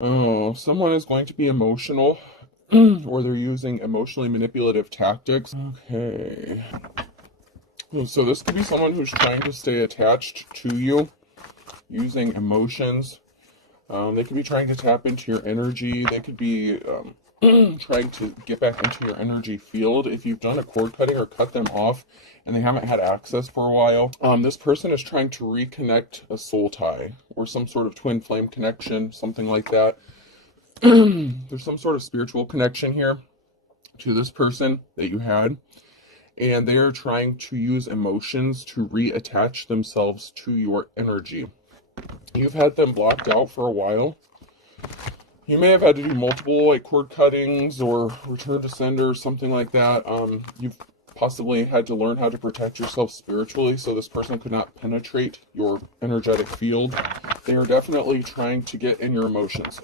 Oh, someone is going to be emotional, or they're using emotionally manipulative tactics. Okay. So this could be someone who's trying to stay attached to you using emotions. They could be trying to tap into your energy. They could be trying to get back into your energy field. If you've done a cord cutting or cut them off and they haven't had access for a while, this person is trying to reconnect a soul tie or some sort of twin flame connection, something like that. There's some sort of spiritual connection here to this person that you had, and they are trying to use emotions to reattach themselves to your energy. You've had them blocked out for a while. You may have had to do multiple like cord cuttings or return to sender, something like that. You've possibly had to learn how to protect yourself spiritually so this person could not penetrate your energetic field. They are definitely trying to get in your emotions.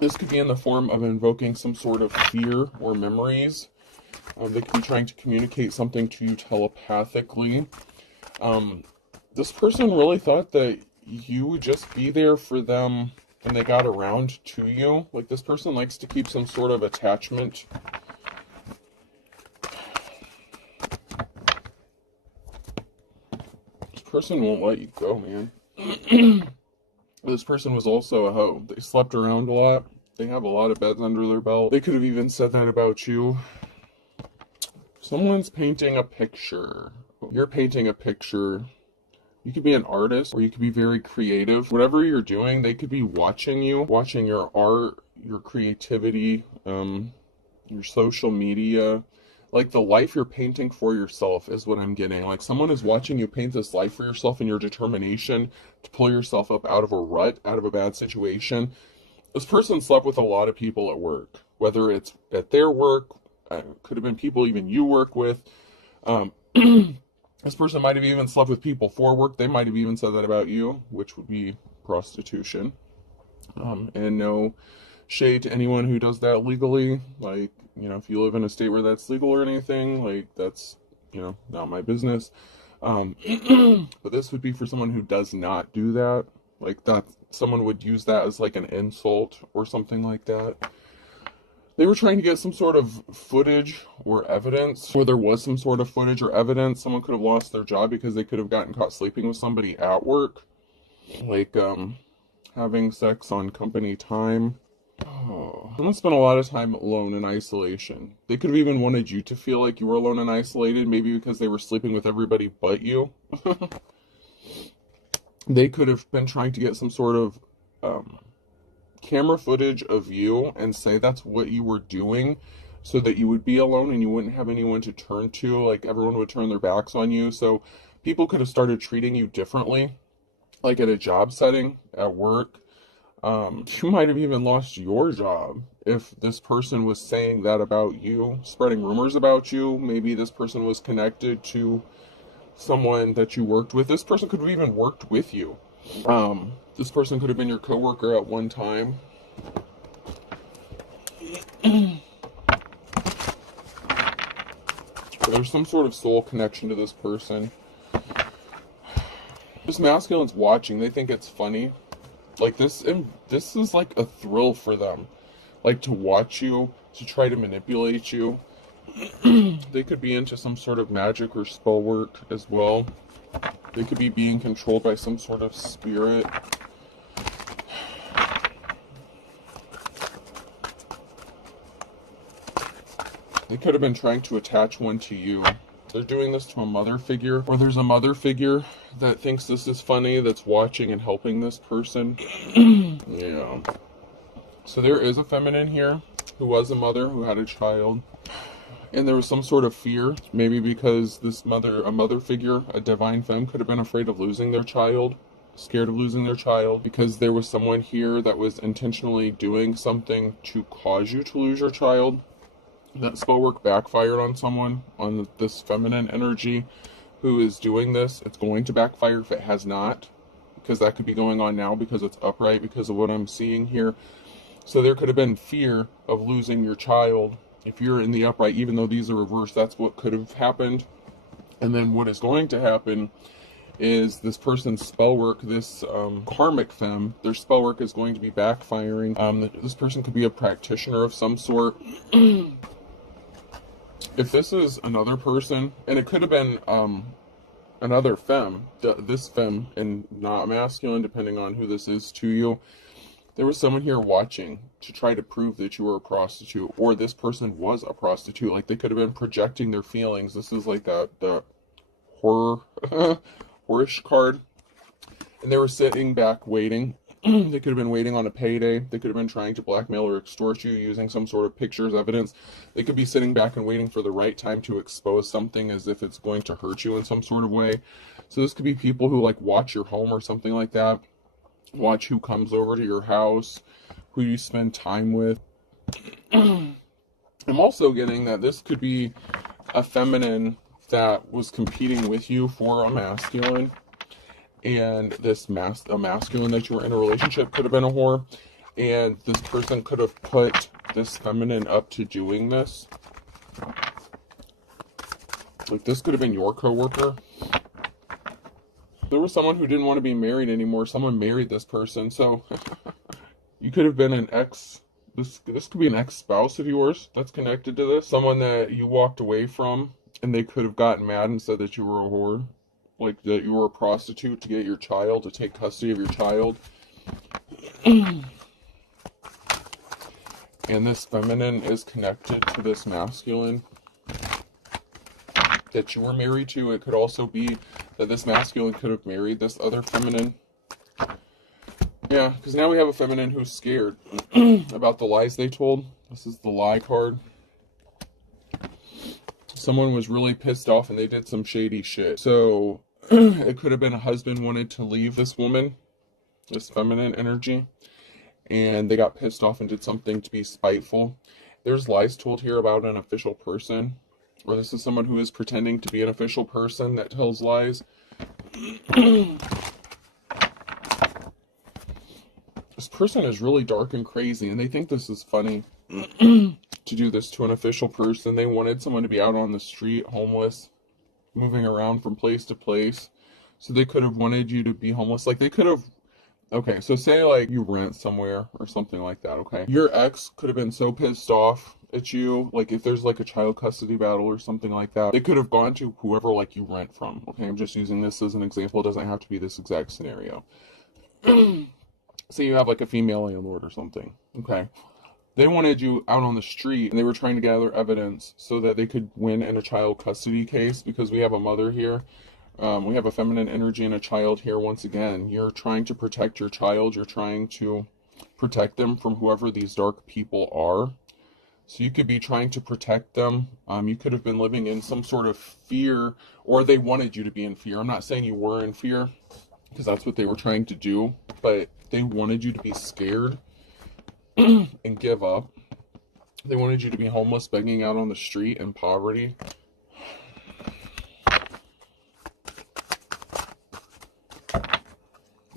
This could be in the form of invoking some sort of fear or memories. They could be trying to communicate something to you telepathically. This person really thought that you would just be there for them when they got around to you. Like, this person likes to keep some sort of attachment. This person won't let you go, man. This person was also a hoe. They slept around a lot. They have a lot of beds under their belt. They could have even said that about you. Someone's painting a picture. You're painting a picture. You could be an artist, or you could be very creative. Whatever you're doing, they could be watching you, watching your art, your creativity, your social media. Like, the life you're painting for yourself is what I'm getting. Like, someone is watching you paint this life for yourself and your determination to pull yourself up out of a rut, out of a bad situation. This person slept with a lot of people at work, whether it's at their work, could have been people even you work with. This person might have even slept with people for work. They might have even said that about you, which would be prostitution. And no shade to anyone who does that legally. Like, if you live in a state where that's legal or anything, like, that's, not my business. But this would be for someone who does not do that. Like, that someone would use that as like an insult or something like that. They were trying to get some sort of footage or evidence, or there was some sort of footage or evidence. Someone could have lost their job because they could have gotten caught sleeping with somebody at work. Like, having sex on company time. Oh, someone spent a lot of time alone in isolation. They could have even wanted you to feel like you were alone and isolated, maybe because they were sleeping with everybody but you. They could have been trying to get some sort of camera footage of you and say that's what you were doing so that you would be alone and you wouldn't have anyone to turn to. Like, everyone would turn their backs on you. So people could have started treating you differently, like at a job setting, at work. You might have even lost your job if this person was saying that about you, spreading rumors about you. Maybe this person was connected to someone that you worked with. This person could have even worked with you. This person could have been your coworker at one time. There's some sort of soul connection to this person. This masculine's watching. They think it's funny. Like, this is like a thrill for them. Like, to watch you, to try to manipulate you. They could be into some sort of magic or spell work as well. They could be being controlled by some sort of spirit. They could have been trying to attach one to you. They're doing this to a mother figure, or there's a mother figure that thinks this is funny, that's watching and helping this person. Yeah. So there is a feminine here who was a mother, who had a child. And there was some sort of fear, maybe because a mother figure, a divine femme, could have been afraid of losing their child, scared of losing their child, because there was someone here that was intentionally doing something to cause you to lose your child. That spell work backfired on someone, on this feminine energy who is doing this. It's going to backfire if it has not, because that could be going on now because it's upright, because of what I'm seeing here. So there could have been fear of losing your child. If you're in the upright, even though these are reversed, that's what could have happened. And then what is going to happen is this person's spell work, this karmic femme, their spell work is going to be backfiring. This person could be a practitioner of some sort. If this is another person, and it could have been another femme, this femme and not masculine, depending on who this is to you, there was someone here watching to try to prove that you were a prostitute, or this person was a prostitute. Like, they could have been projecting their feelings. This is like the horror, horish card. And they were sitting back waiting. They could have been waiting on a payday. They could have been trying to blackmail or extort you using some sort of pictures, evidence. They could be sitting back and waiting for the right time to expose something as if it's going to hurt you in some sort of way. So this could be people who like watch your home or something like that. Watch who comes over to your house, who you spend time with. I'm also getting that this could be a feminine that was competing with you for a masculine. And this a masculine that you were in a relationship could have been a whore. And this person could have put this feminine up to doing this. Like, this could have been your coworker. There was someone who didn't want to be married anymore. Someone married this person. So you could have been an ex. This could be an ex-spouse of yours that's connected to this. Someone that you walked away from, and they could have gotten mad and said that you were a whore. Like, that you were a prostitute to get your child, to take custody of your child. And this feminine is connected to this masculine that you were married to. It could also be that this masculine could have married this other feminine. Yeah, because now we have a feminine who's scared about the lies they told. This is the lie card. Someone was really pissed off and they did some shady shit. So it could have been a husband wanted to leave this woman, this feminine energy, and they got pissed off and did something to be spiteful. There's lies told here about an official person, or this is someone who is pretending to be an official person that tells lies. This person is really dark and crazy, and they think this is funny to do this to an official person. They wanted someone to be out on the street, homeless, moving around from place to place. So they could have wanted you to be homeless. Like, they could have, okay, so say like you rent somewhere or something like that, okay? Your ex could have been so pissed off at you, like if there's like a child custody battle or something like that, they could have gone to whoever like you rent from, okay? I'm just using this as an example. It doesn't have to be this exact scenario. Say you have like a female landlord or something, okay? They wanted you out on the street, and they were trying to gather evidence so that they could win in a child custody case, because we have a mother here. We have a feminine energy and a child here once again. You're trying to protect your child. You're trying to protect them from whoever these dark people are. So you could be trying to protect them. You could have been living in some sort of fear, or they wanted you to be in fear. I'm not saying you were in fear, because that's what they were trying to do, but they wanted you to be scared and give up. They wanted you to be homeless, begging out on the street in poverty.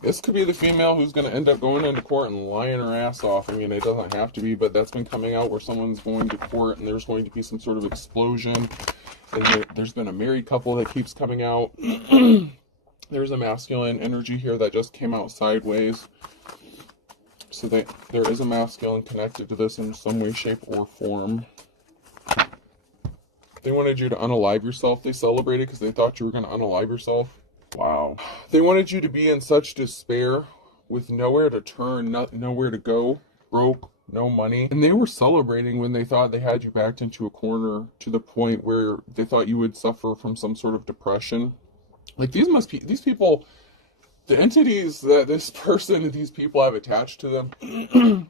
This could be the female who's going to end up going into court and lying her ass off. I mean, it doesn't have to be, but that's been coming out where someone's going to court and there's going to be some sort of explosion. And there's been a married couple that keeps coming out. There's a masculine energy here that just came out sideways. So there is a masculine connected to this in some way, shape, or form. They wanted you to unalive yourself. They celebrated because they thought you were going to unalive yourself. Wow. They wanted you to be in such despair with nowhere to turn, nowhere to go, broke, no money. And they were celebrating when they thought they had you backed into a corner, to the point where they thought you would suffer from some sort of depression. Like, these people, the entities that this person and these people have attached to them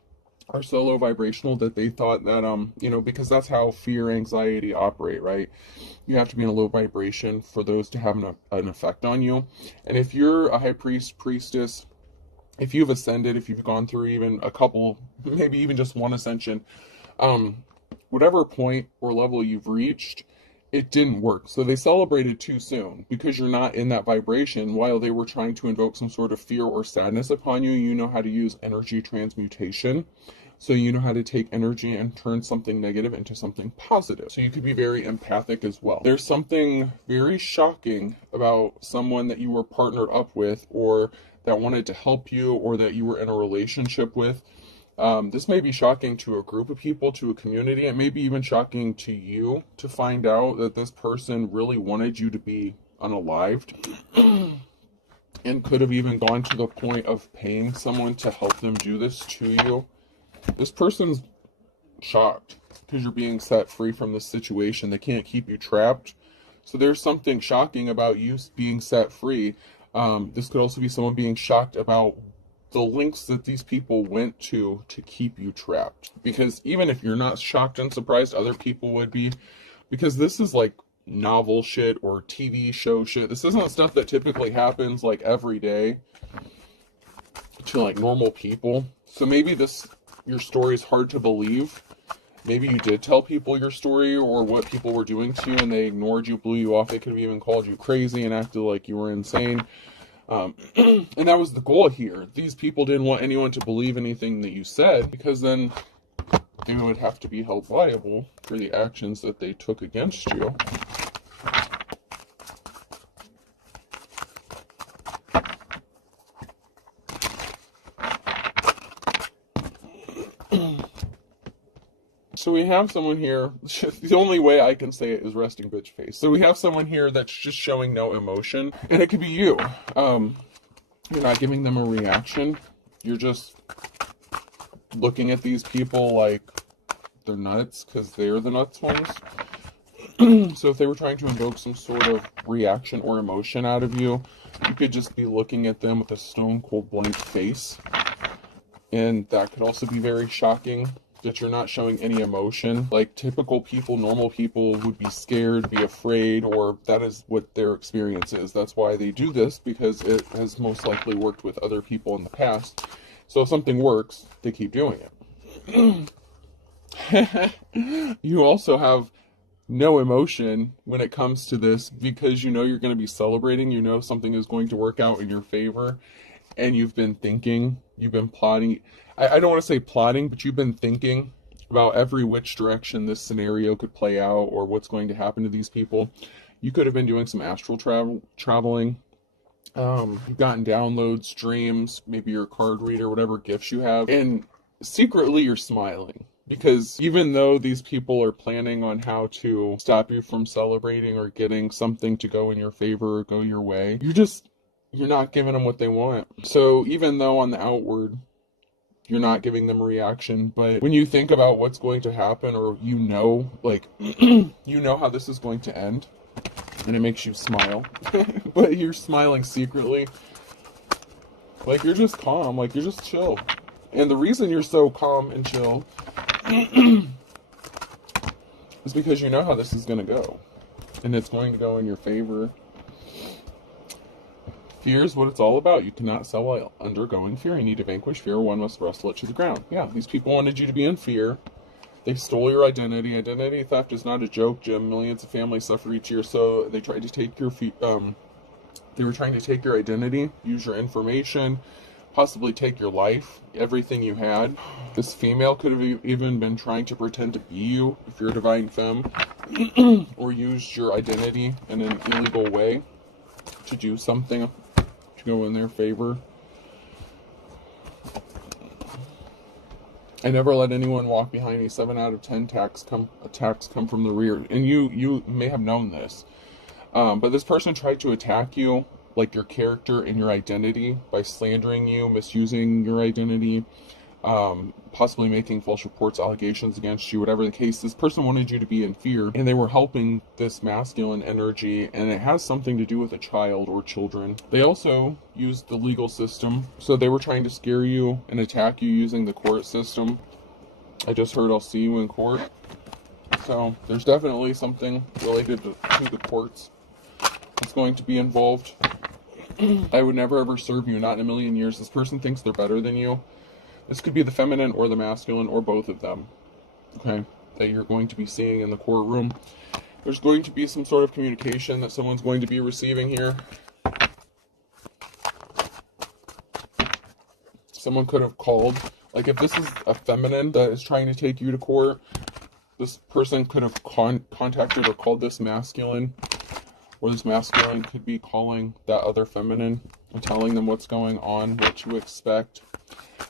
are so low vibrational that they thought that, because that's how fear, anxiety operate, right? You have to be in a low vibration for those to have an effect on you. And if you're a high priest, priestess, if you've ascended, if you've gone through even a couple, maybe even just one ascension, whatever point or level you've reached, it didn't work. So they celebrated too soon because you're not in that vibration. While they were trying to invoke some sort of fear or sadness upon you, you know how to use energy transmutation. So you know how to take energy and turn something negative into something positive. So you could be very empathic as well. There's something very shocking about someone that you were partnered up with, or that wanted to help you, or that you were in a relationship with. This may be shocking to a group of people, to a community. It may be even shocking to you to find out that this person really wanted you to be unalived and could have even gone to the point of paying someone to help them do this to you. This person's shocked because you're being set free from this situation. They can't keep you trapped. So there's something shocking about you being set free. This could also be someone being shocked about the lengths that these people went to keep you trapped. Because even if you're not shocked and surprised, other people would be. Because this is like novel shit or TV show shit. This isn't stuff that typically happens like every day to like normal people. So maybe your story is hard to believe. Maybe you did tell people your story or what people were doing to you and they ignored you, blew you off. They could have even called you crazy and acted like you were insane. And that was the goal here. These people didn't want anyone to believe anything that you said, because then they would have to be held liable for the actions that they took against you. So we have someone here, the only way I can say it is resting bitch face. So we have someone here that's just showing no emotion, and it could be you. You're not giving them a reaction. You're just looking at these people like they're nuts because they're the nuts ones. So if they were trying to invoke some sort of reaction or emotion out of you, you could just be looking at them with a stone cold blank face. And that could also be very shocking, that you're not showing any emotion. Like typical people, normal people would be scared, be afraid, or that is what their experience is. That's why they do this, because it has most likely worked with other people in the past. So if something works, they keep doing it. You also have no emotion when it comes to this, because you know you're going to be celebrating, you know something is going to work out in your favor, and you've been thinking, you've been plotting. I don't want to say plotting, but you've been thinking about every which direction this scenario could play out or what's going to happen to these people. You could have been doing some astral traveling. You've gotten downloads, dreams, maybe you're a card reader, whatever gifts you have. And secretly you're smiling. Because even though these people are planning on how to stop you from celebrating or getting something to go in your favor or go your way, you're not giving them what they want. So even though on the outward, you're not giving them a reaction, but when you think about what's going to happen, or you know, like, you know how this is going to end, and it makes you smile, but you're smiling secretly, like you're just calm, like you're just chill. And the reason you're so calm and chill is because you know how this is going to go, and it's going to go in your favor. Fear is what it's all about. You cannot sell while undergoing fear. You need to vanquish fear. One must wrestle it to the ground. Yeah, these people wanted you to be in fear. They stole your identity. Identity theft is not a joke, Jim. Millions of families suffer each year. So they tried to take your they were trying to take your identity, use your information, possibly take your life, everything you had. This female could have even been trying to pretend to be you, if you're a divine femme, or used your identity in an illegal way to do something to go in their favor. I never let anyone walk behind me. 7 out of 10 attacks come from the rear. And you may have known this. But this person tried to attack you, like your character and your identity, by slandering you, misusing your identity, possibly making false reports, allegations against you, whatever the case. This person wanted you to be in fear, and they were helping this masculine energy, and it has something to do with a child or children. They also used the legal system, so they were trying to scare you and attack you using the court system. I just heard I'll see you in court. So there's definitely something related to the courts that's going to be involved. I would never ever serve you, not in a million years. This person thinks they're better than you. This could be the feminine or the masculine or both of them, okay, that you're going to be seeing in the courtroom. There's going to be some sort of communication that someone's going to be receiving here. Someone could have called, like if this is a feminine that is trying to take you to court, this person could have contacted or called this masculine, or this masculine could be calling that other feminine and telling them what's going on, what to expect.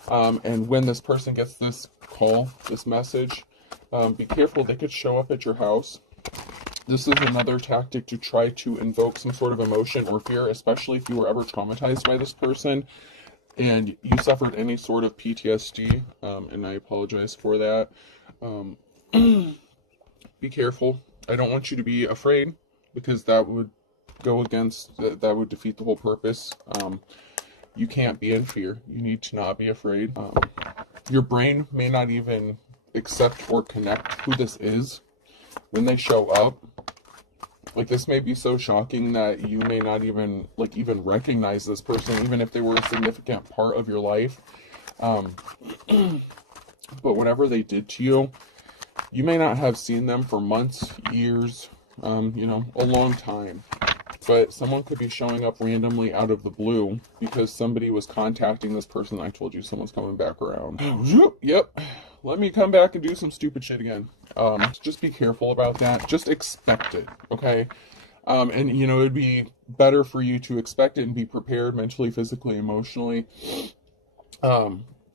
And when this person gets this call, this message, be careful, they could show up at your house. This is another tactic to try to invoke some sort of emotion or fear, especially if you were ever traumatized by this person and you suffered any sort of PTSD, and I apologize for that. Be careful. I don't want you to be afraid, because that would go against, that would defeat the whole purpose. You can't be in fear. You need to not be afraid. Your brain may not even accept or connect who this is when they show up. Like, this may be so shocking that you may not even, like, even recognize this person, even if they were a significant part of your life. But whatever they did to you, you may not have seen them for months, years, you know, a long time. But someone could be showing up randomly out of the blue because somebody was contacting this person. I told you someone's coming back around. Yep. Let me come back and do some stupid shit again. Just be careful about that. Just expect it, okay? And, you know, it'd be better for you to expect it and be prepared mentally, physically, emotionally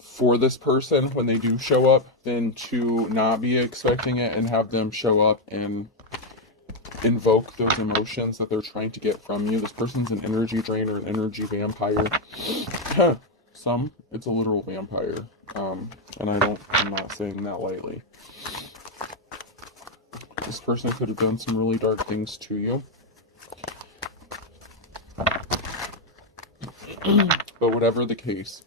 for this person when they do show up than to not be expecting it and have them show up and invoke those emotions that they're trying to get from you. This person's an energy drainer, an energy vampire. It's a literal vampire. And I'm not saying that lightly. This person could have done some really dark things to you. But whatever the case,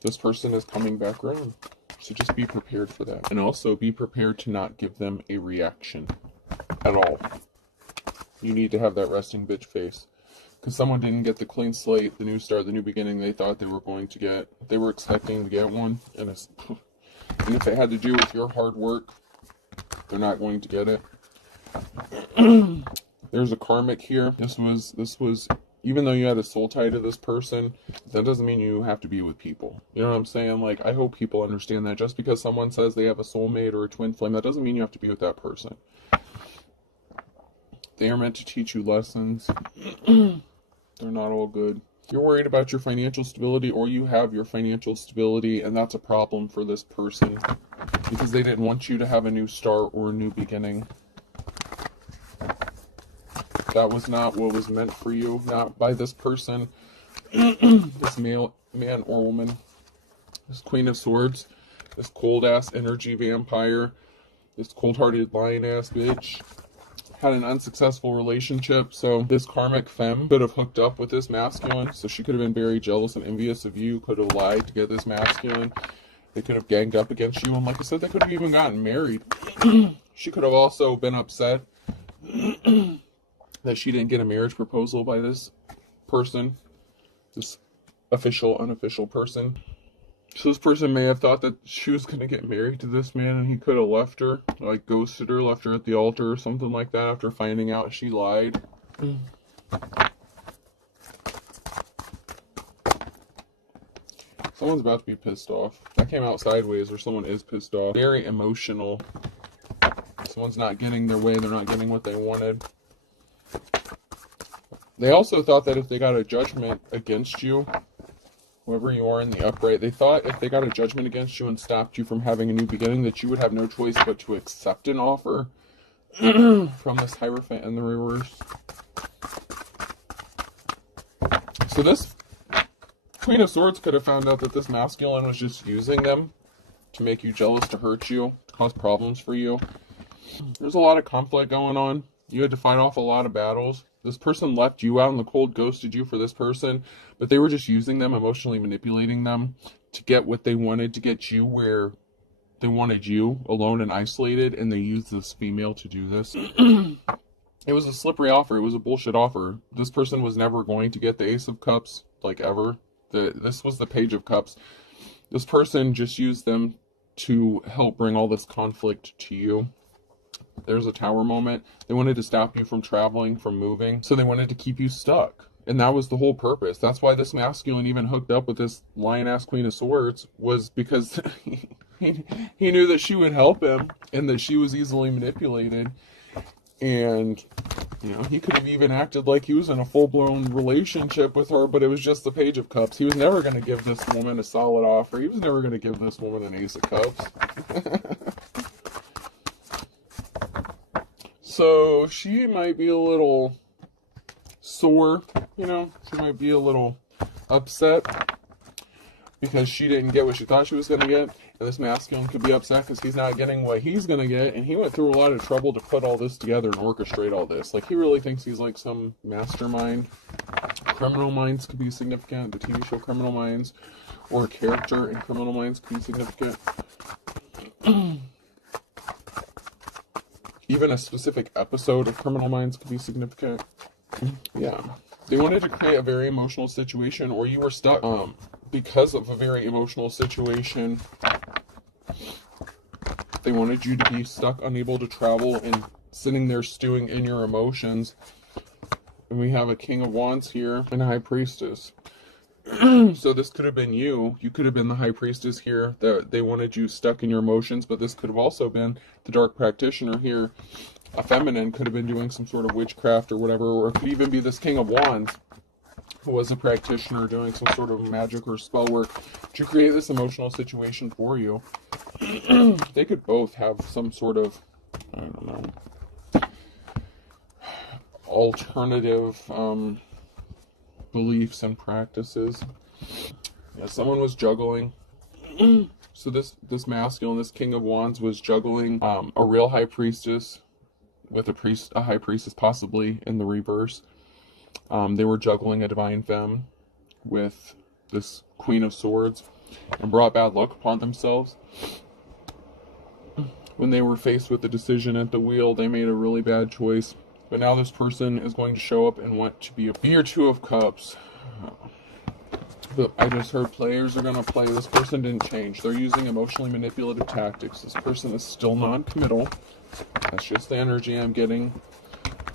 this person is coming back around. So just be prepared for that. And also be prepared to not give them a reaction at all. You need to have that resting bitch face. Because someone didn't get the clean slate, the new start, the new beginning they thought they were going to get. They were expecting to get one. And if it had to do with your hard work, they're not going to get it. There's a karmic here. This was, even though you had a soul tie to this person, that doesn't mean you have to be with people. You know what I'm saying? Like, I hope people understand that. Just because someone says they have a soulmate or a twin flame, that doesn't mean you have to be with that person. They are meant to teach you lessons. They're not all good. You're worried about your financial stability, or you have your financial stability, and that's a problem for this person because they didn't want you to have a new start or a new beginning. That was not what was meant for you, not by this person, this man or woman, this Queen of Swords, this cold-ass energy vampire, this cold-hearted lion-ass bitch, had an unsuccessful relationship. So this karmic femme could have hooked up with this masculine, so she could have been very jealous and envious of you, could have lied to get this masculine. They could have ganged up against you, and like I said, they could have even gotten married. She could have also been upset that she didn't get a marriage proposal by this person, this official, unofficial person. So this person may have thought that she was going to get married to this man, and he could have left her, like ghosted her, left her at the altar or something like that after finding out she lied. Someone's about to be pissed off. That came out sideways, or someone is pissed off. Very emotional. Someone's not getting their way, they're not getting what they wanted. They also thought that if they got a judgment against you, whoever you are in the upright, they thought if they got a judgment against you and stopped you from having a new beginning, that you would have no choice but to accept an offer from this Hierophant in the reverse. So this Queen of Swords could have found out that this masculine was just using them to make you jealous, to hurt you, to cause problems for you. There's a lot of conflict going on. You had to fight off a lot of battles. This person left you out in the cold, ghosted you for this person, but they were just using them, emotionally manipulating them to get what they wanted, to get you where they wanted you, alone and isolated, and they used this female to do this. It was a slippery offer. It was a bullshit offer. This person was never going to get the Ace of Cups, like ever. This was the Page of Cups. This person just used them to help bring all this conflict to you. There's a tower moment. They wanted to stop you from traveling, from moving. So they wanted to keep you stuck. And that was the whole purpose. That's why this masculine even hooked up with this lion-ass Queen of Swords, was because he knew that she would help him and that she was easily manipulated. And, you know, he could have even acted like he was in a full-blown relationship with her, but it was just the Page of Cups. He was never going to give this woman a solid offer. He was never going to give this woman an Ace of Cups. So she might be a little sore, you know, she might be a little upset because she didn't get what she thought she was going to get. And this masculine could be upset because he's not getting what he's going to get. And he went through a lot of trouble to put all this together and orchestrate all this. Like, he really thinks he's like some mastermind. Criminal Minds could be significant. The TV show Criminal Minds, or a character in Criminal Minds could be significant. Even a specific episode of Criminal Minds could be significant. Yeah. They wanted to create a very emotional situation, or you were stuck because of a very emotional situation. They wanted you to be stuck, unable to travel, and sitting there stewing in your emotions. And we have a King of Wands here and a High Priestess. So this could have been you. You could have been the High Priestess here. That they wanted you stuck in your emotions, but this could have also been the Dark Practitioner here. A feminine could have been doing some sort of witchcraft or whatever, or it could even be this King of Wands who was a practitioner doing some sort of magic or spell work to create this emotional situation for you. They could both have some sort of, I don't know, alternative beliefs and practices. Yeah, someone was juggling. So this masculine, this King of Wands, was juggling a real High Priestess with a High Priestess, possibly in the reverse. They were juggling a Divine Femme with this Queen of Swords, and brought bad luck upon themselves. When they were faced with the decision at the wheel, they made a really bad choice. But now this person is going to show up and want to be your Two of Cups. But I just heard players are going to play. This person didn't change. They're using emotionally manipulative tactics. This person is still non-committal. That's just the energy I'm getting.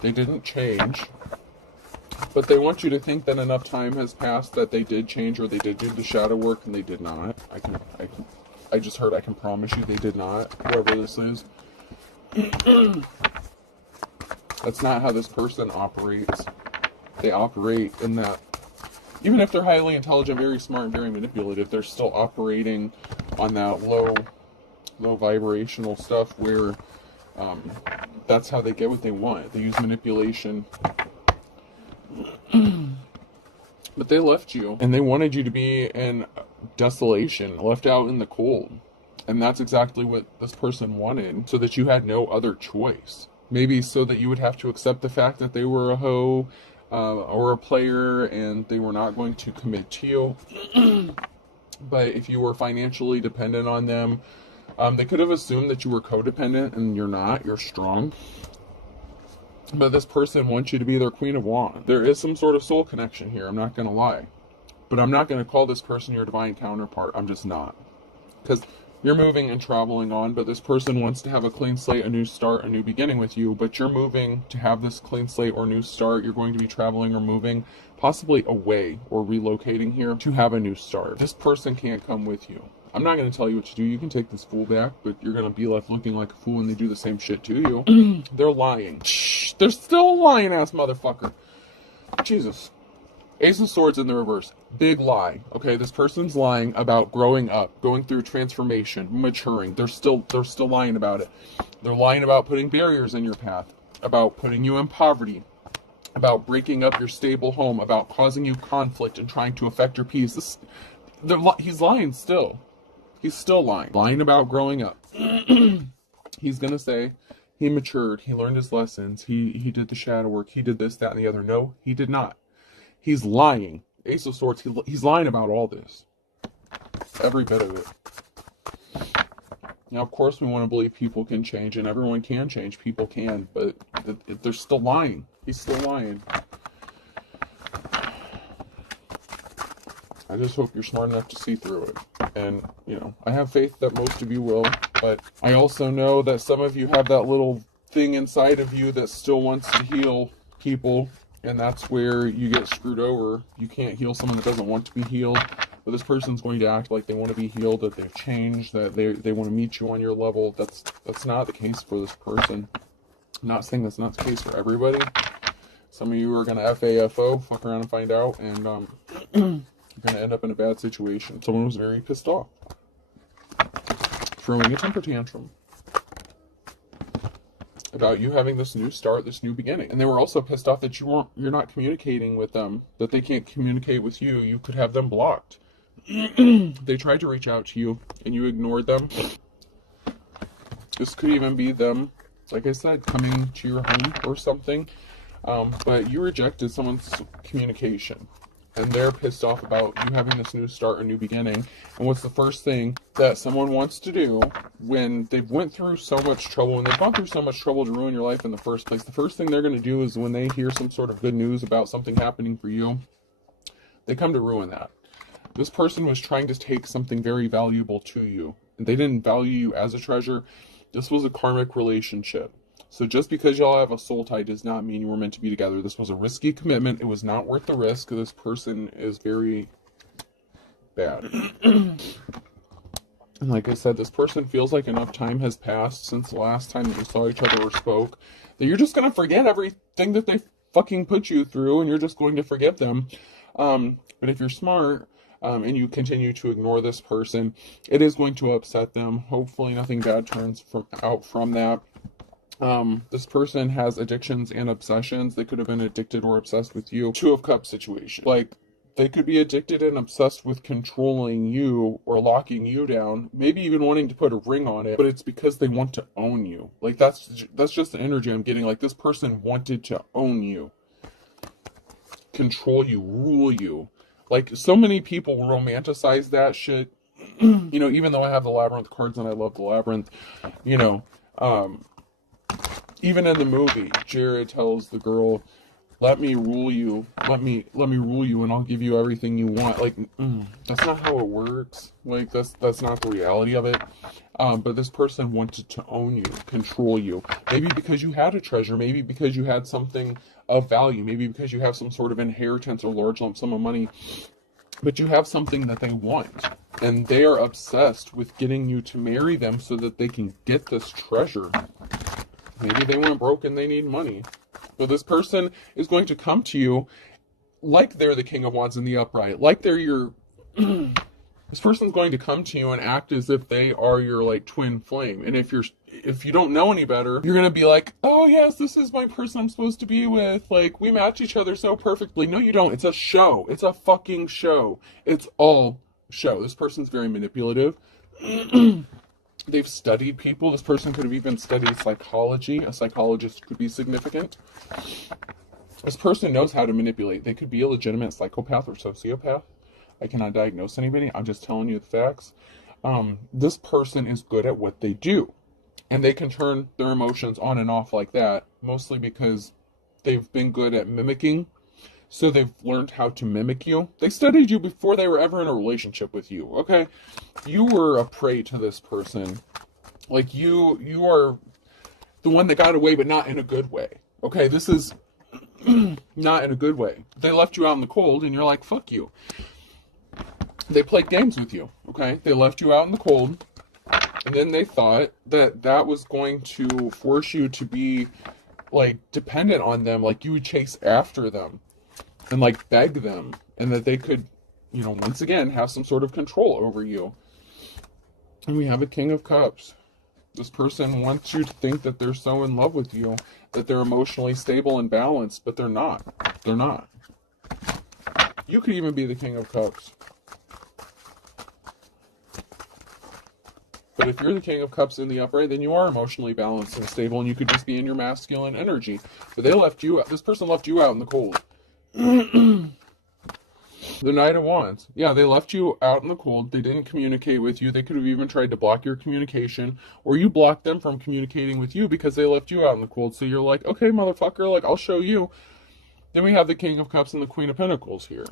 They didn't change. But they want you to think that enough time has passed that they did change, or they did do the shadow work, and they did not. I just heard, I can promise you they did not, whoever this is. That's not how this person operates. They operate in that, even if they're highly intelligent, very smart, and very manipulative, they're still operating on that low vibrational stuff where that's how they get what they want. They use manipulation. But they left you, and they wanted you to be in desolation, left out in the cold. And that's exactly what this person wanted, so that you had no other choice. Maybe so that you would have to accept the fact that they were a hoe or a player, and they were not going to commit to you. But if you were financially dependent on them, they could have assumed that you were codependent, and you're not. You're strong. But this person wants you to be their Queen of Wands. There is some sort of soul connection here, I'm not going to lie. But I'm not going to call this person your divine counterpart. I'm just not. Because you're moving and traveling on, but this person wants to have a clean slate, a new start, a new beginning with you. But you're moving to have this clean slate or new start. You're going to be traveling or moving, possibly away or relocating here to have a new start. This person can't come with you. I'm not going to tell you what to do. You can take this fool back, but you're going to be left looking like a fool when they do the same shit to you. They're lying. Shh, they're still a lying-ass motherfucker. Jesus. Ace of Swords in the reverse. Big lie. Okay, this person's lying about growing up, going through transformation, maturing. They're still lying about it. They're lying about putting barriers in your path, about putting you in poverty, about breaking up your stable home, about causing you conflict and trying to affect your peace. He's lying still. He's still lying. Lying about growing up. He's going to say he matured. He learned his lessons. He did the shadow work. He did this, that, and the other. No, he did not. He's lying. Ace of Swords, he's lying about all this. Every bit of it. Now, of course, we want to believe people can change, and everyone can change. People can, but they're still lying. He's still lying. I just hope you're smart enough to see through it. And, you know, I have faith that most of you will, but I also know that some of you have that little thing inside of you that still wants to heal people, and that's where you get screwed over. You can't heal someone that doesn't want to be healed, but this person's going to act like they want to be healed, that they've changed, that they want to meet you on your level. That's not the case for this person. I'm not saying that's not the case for everybody. Some of you are going to FAFO, fuck around and find out, and you're going to end up in a bad situation. Someone was very pissed off, throwing a temper tantrum about you having this new start, this new beginning. And they were also pissed off that you're not communicating with them, that they can't communicate with you. You could have them blocked. They tried to reach out to you and you ignored them. This could even be them, like I said, coming to your home or something. But you rejected someone's communication. And they're pissed off about you having this new start or new beginning. And what's the first thing that someone wants to do when they've went through so much trouble, and they've gone through so much trouble to ruin your life in the first place? The first thing they're going to do is when they hear some sort of good news about something happening for you, they come to ruin that. This person was trying to take something very valuable to you, and they didn't value you as a treasure. This was a karmic relationship. So just because y'all have a soul tie does not mean you were meant to be together. This was a risky commitment. It was not worth the risk. This person is very bad. And like I said, this person feels like enough time has passed since the last time that you saw each other or spoke, that you're just going to forget everything that they fucking put you through, and you're just going to forgive them. But if you're smart, and you continue to ignore this person, it is going to upset them. Hopefully nothing bad turns out from that. This person has addictions and obsessions. They could have been addicted or obsessed with you. Two of Cups situation. Like, they could be addicted and obsessed with controlling you or locking you down, maybe even wanting to put a ring on it, but it's because they want to own you. Like, that's just the energy I'm getting. Like, this person wanted to own you, control you, rule you. Like, so many people romanticize that shit. You know, even though I have the Labyrinth cards and I love the Labyrinth, you know, even in the movie, Jared tells the girl, let me rule you, let me rule you, and I'll give you everything you want. Like, that's not how it works. Like, that's not the reality of it. But this person wanted to own you, control you. Maybe because you had a treasure, maybe because you had something of value, maybe because you have some sort of inheritance or large lump sum of money, but you have something that they want. And they are obsessed with getting you to marry them so that they can get this treasure. Maybe they went broke and they need money. But this person is going to come to you like they're the King of Wands in the upright. Like they're your... This person's going to come to you and act as if they are your, like, twin flame. And if you don't know any better, you're going to be like, oh, yes, this is my person I'm supposed to be with. Like, we match each other so perfectly. No, you don't. It's a show. It's a fucking show. It's all show. This person's very manipulative. They've studied people. This person could have even studied psychology. A psychologist could be significant. This person knows how to manipulate. They could be a legitimate psychopath or sociopath. I cannot diagnose anybody. I'm just telling you the facts. This person is good at what they do. And they can turn their emotions on and off like that, mostly because they've been good at mimicking. So they've learned how to mimic you. They studied you before they were ever in a relationship with you, okay? You were a prey to this person. Like, you are the one that got away, but not in a good way. Okay, this is not in a good way. They left you out in the cold, and you're like, fuck you. They played games with you, okay? They left you out in the cold, and then they thought that that was going to force you to be, like, dependent on them. Like, you would chase after them and, like, beg them, and that they could, you know, once again, have some sort of control over you. And we have a King of Cups. This person wants you to think that they're so in love with you, that they're emotionally stable and balanced, but they're not. They're not. You could even be the King of Cups. But if you're the King of Cups in the upright, then you are emotionally balanced and stable, and you could just be in your masculine energy. But they left you out. This person left you out in the cold. The Knight of Wands. Yeah, they left you out in the cold. They didn't communicate with you. They could have even tried to block your communication, or you blocked them from communicating with you because they left you out in the cold. So you're like, okay, motherfucker, like, I'll show you. Then we have the King of Cups and the Queen of Pentacles here.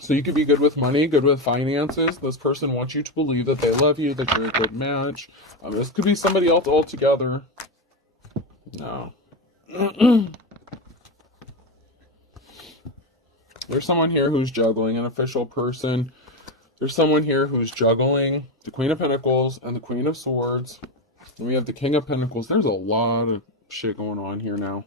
So you could be good with money, good with finances. This person wants you to believe that they love you, that you're a good match. This could be somebody else altogether. No. There's someone here who's juggling, an official person. There's someone here who's juggling the Queen of Pentacles and the Queen of Swords. And we have the King of Pentacles. There's a lot of shit going on here now.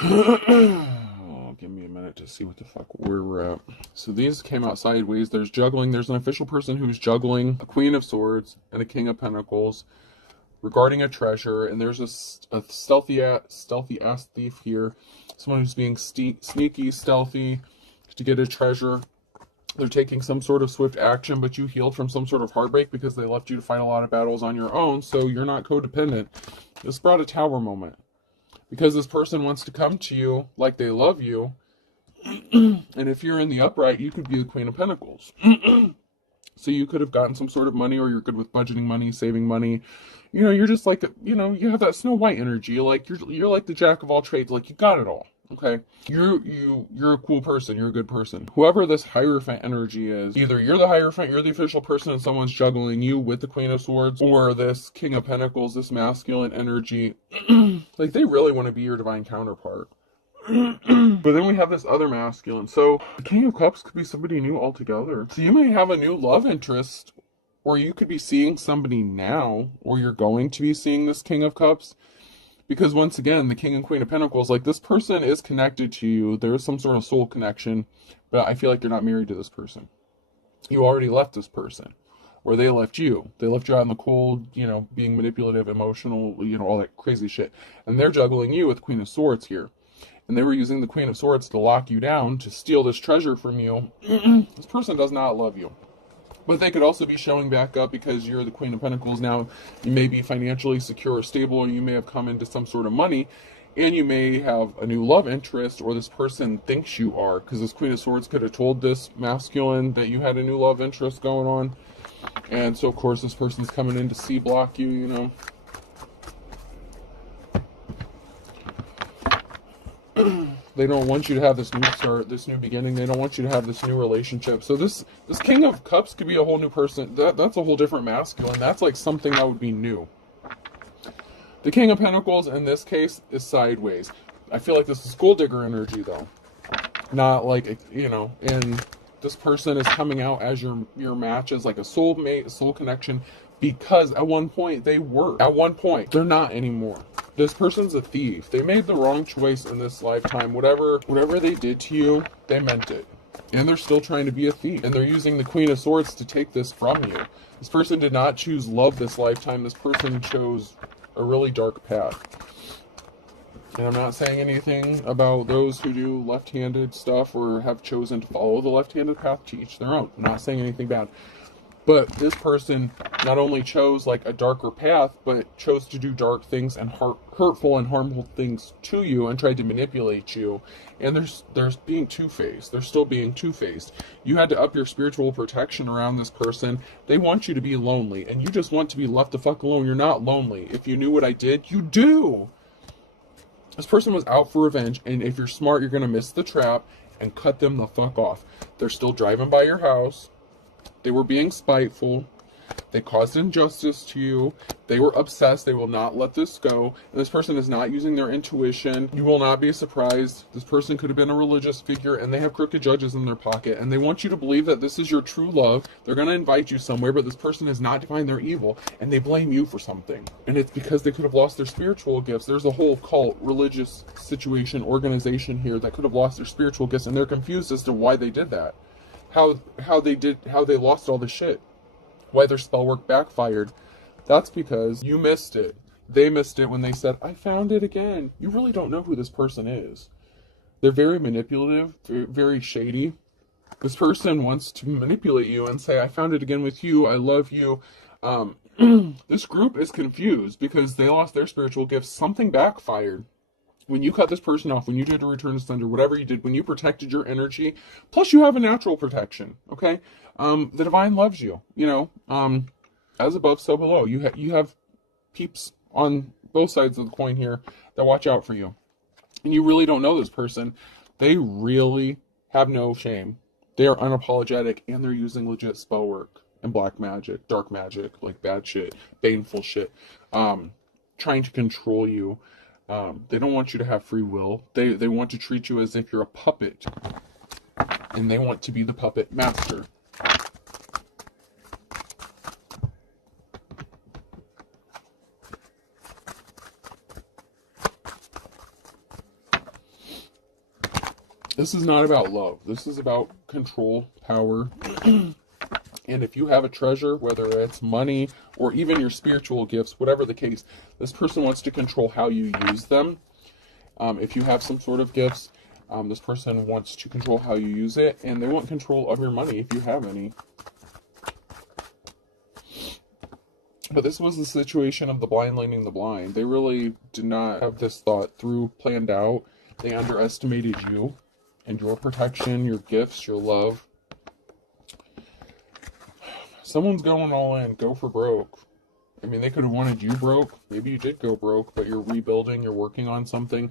Oh, give me a minute to see what the fuck where we're at. So these came out sideways. There's juggling. There's an official person who's juggling a Queen of Swords and a King of Pentacles regarding a treasure. And there's a stealthy ass thief here. Someone who's being sneaky, stealthy to get a treasure. They're taking some sort of swift action, but you healed from some sort of heartbreak because they left you to fight a lot of battles on your own, so you're not codependent. This brought a tower moment. Because this person wants to come to you like they love you, and if you're in the upright, you could be the Queen of Pentacles. So you could have gotten some sort of money, or you're good with budgeting money, saving money. You know, you're just like, you know, you have that Snow White energy. Like, you're like the jack of all trades. Like, you got it all. Okay, you're a cool person. You're a good person. Whoever this Hierophant energy is, either you're the Hierophant, you're the official person, and someone's juggling you with the Queen of Swords, or this King of Pentacles, this masculine energy. Like, they really want to be your divine counterpart. But then we have this other masculine. So the King of Cups could be somebody new altogether. So you may have a new love interest, or you could be seeing somebody now, or you're going to be seeing this King of Cups. Because once again, the King and Queen of Pentacles, like, this person is connected to you. There is some sort of soul connection, but I feel like you're not married to this person. You already left this person, or they left you. They left you out in the cold, you know, being manipulative, emotional, you know, all that crazy shit. And they're juggling you with Queen of Swords here. And they were using the Queen of Swords to lock you down, to steal this treasure from you. This person does not love you. But they could also be showing back up because you're the Queen of Pentacles now. You may be financially secure or stable, or you may have come into some sort of money, and you may have a new love interest, or this person thinks you are, because this Queen of Swords could have told this masculine that you had a new love interest going on. And so, of course, this person's coming in to C-block you, you know. They don't want you to have this new start, this new beginning. They don't want you to have this new relationship. So this King of Cups could be a whole new person. That's a whole different masculine. That's like something that would be new. The King of Pentacles in this case is sideways. I feel like this is gold digger energy though. Not like, you know, and this person is coming out as your match, as like a soulmate, a soul connection, because at one point they were. At one point, they're not anymore. This person's a thief. They made the wrong choice in this lifetime. Whatever they did to you, they meant it. And they're still trying to be a thief. And they're using the Queen of Swords to take this from you. This person did not choose love this lifetime. This person chose a really dark path. And I'm not saying anything about those who do left-handed stuff or have chosen to follow the left-handed path, to each their own. I'm not saying anything bad. But this person not only chose like a darker path, but chose to do dark things and hurtful and harmful things to you, and tried to manipulate you. And there's being two-faced. They're still being two-faced. You had to up your spiritual protection around this person. They want you to be lonely, and you just want to be left the fuck alone. You're not lonely. If you knew what I did, you do. This person was out for revenge, and if you're smart, you're going to miss the trap and cut them the fuck off. They're still driving by your house. They were being spiteful. They caused injustice to you. They were obsessed. They will not let this go. And this person is not using their intuition. You will not be surprised. This person could have been a religious figure, and they have crooked judges in their pocket. And they want you to believe that this is your true love. They're going to invite you somewhere, but this person has not defined their evil. And they blame you for something. And it's because they could have lost their spiritual gifts. There's a whole cult, religious situation, organization here that could have lost their spiritual gifts. And they're confused as to why they did that. How they lost all the shit. Why their spell work backfired. That's because you missed it. They missed it when they said, I found it again. You really don't know who this person is. They're very manipulative, very shady. This person wants to manipulate you and say, I found it again with you. I love you. This group is confused because they lost their spiritual gifts. Something backfired. When you cut this person off, when you did a return to sender, whatever you did, when you protected your energy, plus you have a natural protection, okay? The divine loves you, you know, as above, so below. You have peeps on both sides of the coin here that watch out for you. And you really don't know this person. They really have no shame. They are unapologetic, and they're using legit spell work and black magic, dark magic, like bad shit, baneful shit, trying to control you. They don't want you to have free will. They want to treat you as if you're a puppet, and they want to be the puppet master. This is not about love. This is about control, power. And if you have a treasure, whether it's money or even your spiritual gifts, whatever the case, this person wants to control how you use them. If you have some sort of gifts, this person wants to control how you use it, and they want control of your money if you have any. But this was the situation of the blind leading the blind. They really did not have this thought through, planned out. They underestimated you and your protection, your gifts, your love. Someone's going all in. Go for broke. I mean, they could have wanted you broke. Maybe you did go broke, but you're rebuilding, you're working on something.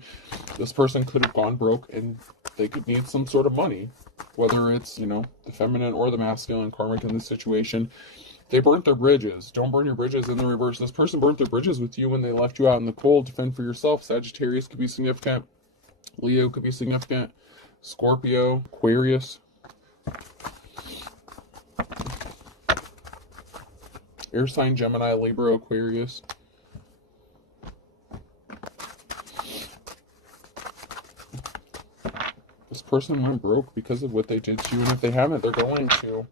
This person could have gone broke, and they could need some sort of money. Whether it's, you know, the feminine or the masculine karmic in this situation. They burnt their bridges. Don't burn your bridges in the reverse. This person burnt their bridges with you when they left you out in the cold to fend for yourself. Sagittarius could be significant. Leo could be significant. Scorpio, Aquarius. Air sign, Gemini, Libra, Aquarius. This person went broke because of what they did to you, and if they haven't, they're going to.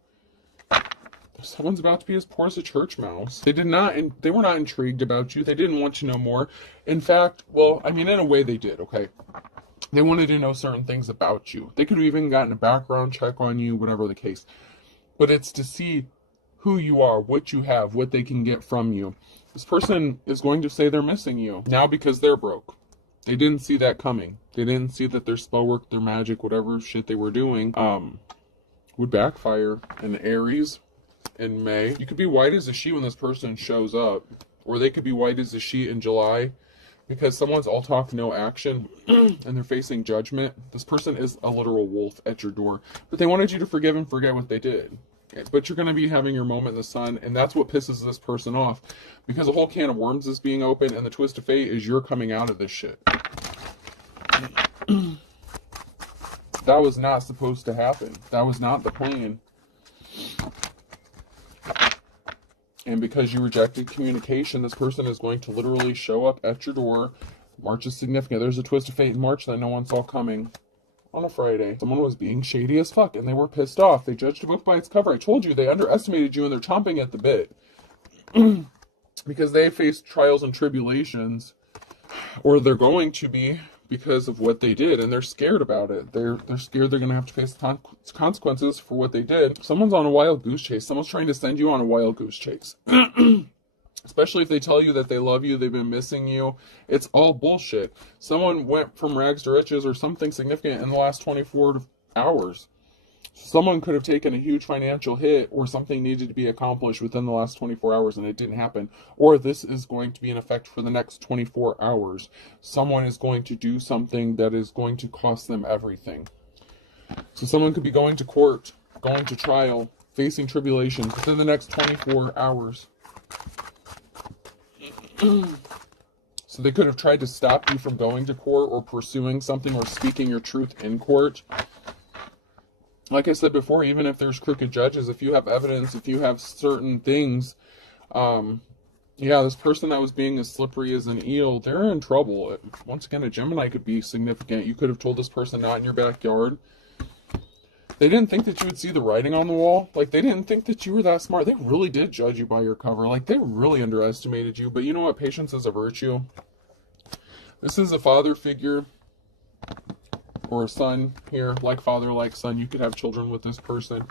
Someone's about to be as poor as a church mouse. They were not intrigued about you. They didn't want to know more. In fact, well, I mean, in a way they did, okay? They wanted to know certain things about you. They could have even gotten a background check on you, whatever the case. But it's to see who you are, what you have, what they can get from you. This person is going to say they're missing you now because they're broke. They didn't see that coming. They didn't see that their spell work, their magic, whatever shit they were doing, would backfire. In Aries in May, you could be white as a sheet when this person shows up, or they could be white as a sheet in July. Because someone's all talk, no action, and they're facing judgment. This person is a literal wolf at your door. But they wanted you to forgive and forget what they did. But you're going to be having your moment in the sun, and that's what pisses this person off. Because a whole can of worms is being opened, and the twist of fate is you're coming out of this shit. That was not supposed to happen. That was not the plan. And because you rejected communication, this person is going to literally show up at your door. March is significant. There's a twist of fate in March that no one saw coming on a Friday. Someone was being shady as fuck, and they were pissed off. They judged a book by its cover. I told you, they underestimated you, and they're chomping at the bit. Because they faced trials and tribulations, or they're going to be, because of what they did, and they're scared about it. They're scared they're going to have to face consequences for what they did. Someone's on a wild goose chase. Someone's trying to send you on a wild goose chase. Especially if they tell you that they love you, they've been missing you. It's all bullshit. Someone went from rags to riches or something significant in the last 24 hours. Someone could have taken a huge financial hit, or something needed to be accomplished within the last 24 hours and it didn't happen. Or this is going to be in effect for the next 24 hours. Someone is going to do something that is going to cost them everything. So someone could be going to court, going to trial, facing tribulations within the next 24 hours. So they could have tried to stop you from going to court or pursuing something or speaking your truth in court. Like I said before, even if there's crooked judges, if you have evidence, if you have certain things, yeah, this person that was being as slippery as an eel, they're in trouble. Once again, a Gemini could be significant. You could have told this person not in your backyard. They didn't think that you would see the writing on the wall. Like, they didn't think that you were that smart. They really did judge you by your cover. Like, they really underestimated you. But you know what? Patience is a virtue. This is a father figure. Or a son here, like father, like son. You could have children with this person.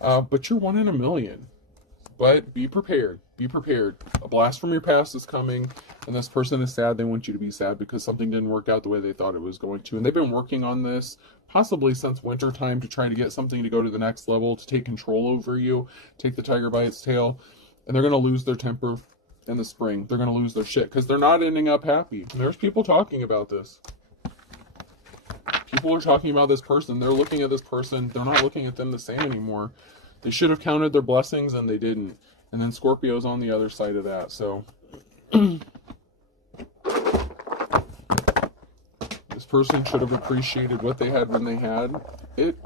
But you're 1 in a million. But be prepared. Be prepared. A blast from your past is coming. And this person is sad. They want you to be sad because something didn't work out the way they thought it was going to. And they've been working on this possibly since winter time to try to get something to go to the next level, to take control over you, take the tiger by its tail. And they're going to lose their temper in the spring. They're going to lose their shit because they're not ending up happy. And there's people talking about this. people are talking about this person. They're looking at this person. They're not looking at them the same anymore. They should have counted their blessings and they didn't. And then Scorpio's on the other side of that. So this person should have appreciated what they had when they had it,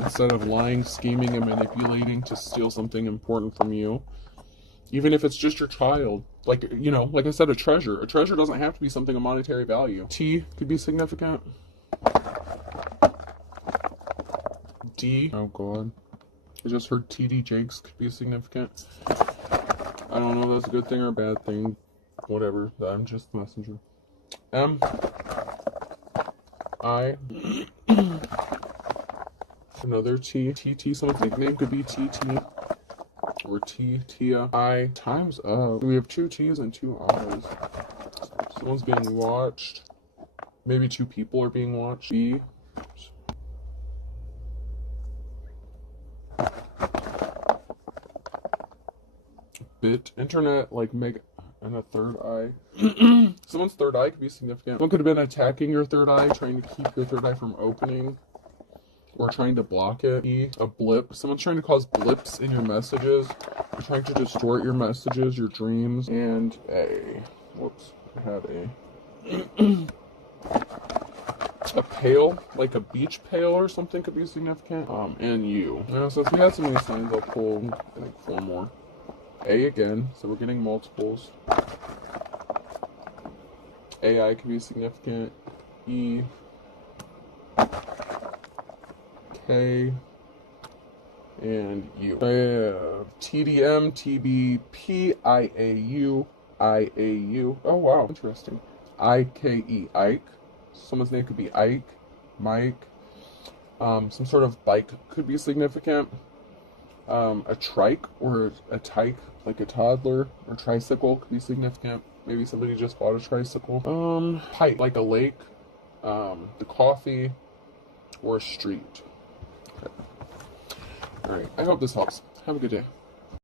instead of lying, scheming, and manipulating to steal something important from you. Even if it's just your child. Like, you know, like I said, a treasure. A treasure doesn't have to be something of monetary value. T could be significant. D. Oh, God. I just heard TD Jakes could be significant. I don't know if that's a good thing or a bad thing. Whatever. I'm just the messenger. M. I. Another T. TT. Someone's nickname could be TT. Or Tia. I. Time's up. We have 2 T's and 2 I's. Someone's being watched. Maybe 2 people are being watched. B. Bit. Internet, like, mega. And a third eye. Someone's third eye could be significant. Someone could have been attacking your third eye, trying to keep your third eye from opening. Or trying to block it. E, a blip. Someone's trying to cause blips in your messages. They're trying to distort your messages, your dreams. And A. Whoops. I had A. A pail, like a beach pail or something could be significant. And U. So if we had so many signs, I'll pull, I think, 4 more. A again. So we're getting multiples. AI could be significant. E. K, and U. I have TDM, TB, PIAU, IAU. Oh, wow. Interesting. IKE, Ike. Someone's name could be Ike, Mike. Some sort of bike could be significant. A trike or a tyke, like a toddler, or tricycle could be significant. Maybe somebody just bought a tricycle. Pipe, like a lake. The coffee, or a street. Okay. Alright, I hope this helps. Have a good day.